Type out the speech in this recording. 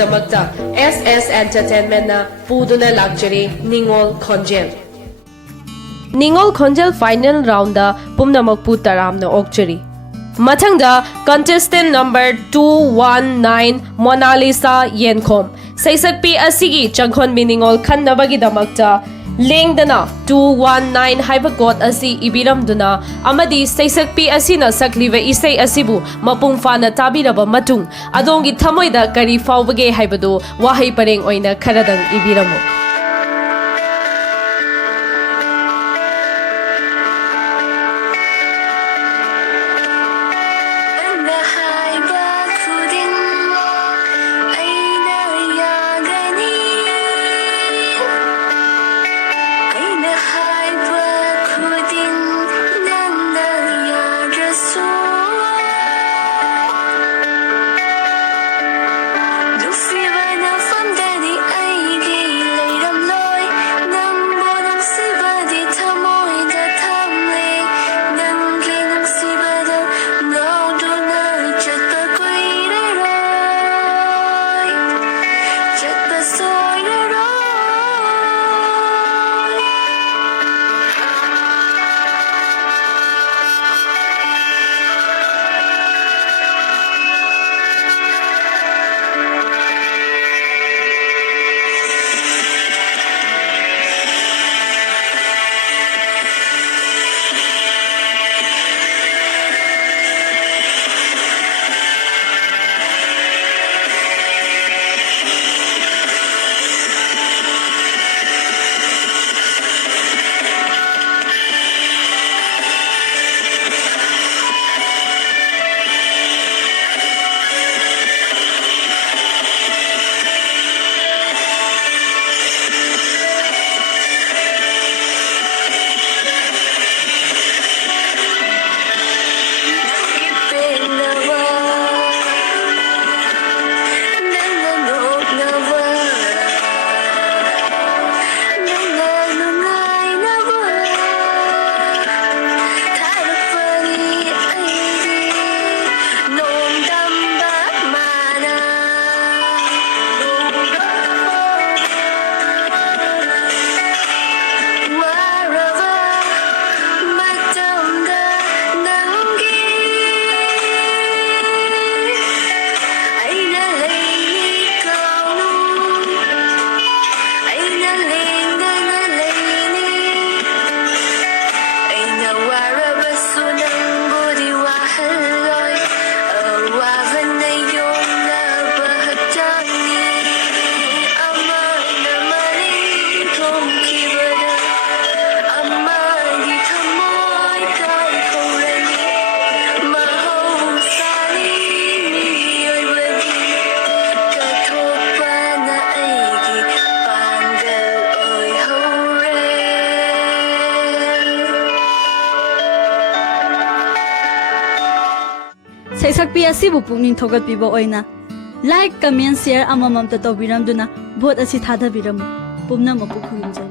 damakta SS Entertainment na puduna lakjari Ningol Khonjel. Ningol Khonjel final round da pumnamak pu taram na okjari. Mathangda contestant number 219 Monalisha Yengkhom sheishakpi asigi CHANGKHONBI NINGOL khandabagi damakta Lengdana 219 Haiba God asi ibiramduna amadi sheishakpi asina sakliba Eshei asibu mapung fana tabiraba matung adongi thamoida kari faubage haibado wahei pareng oina khradng ibiramu. sheishakpi asibu pungning thogatpiba oina like comment share amamam ta tobiramduna vote asi thadhabiramu pumna mapu khuding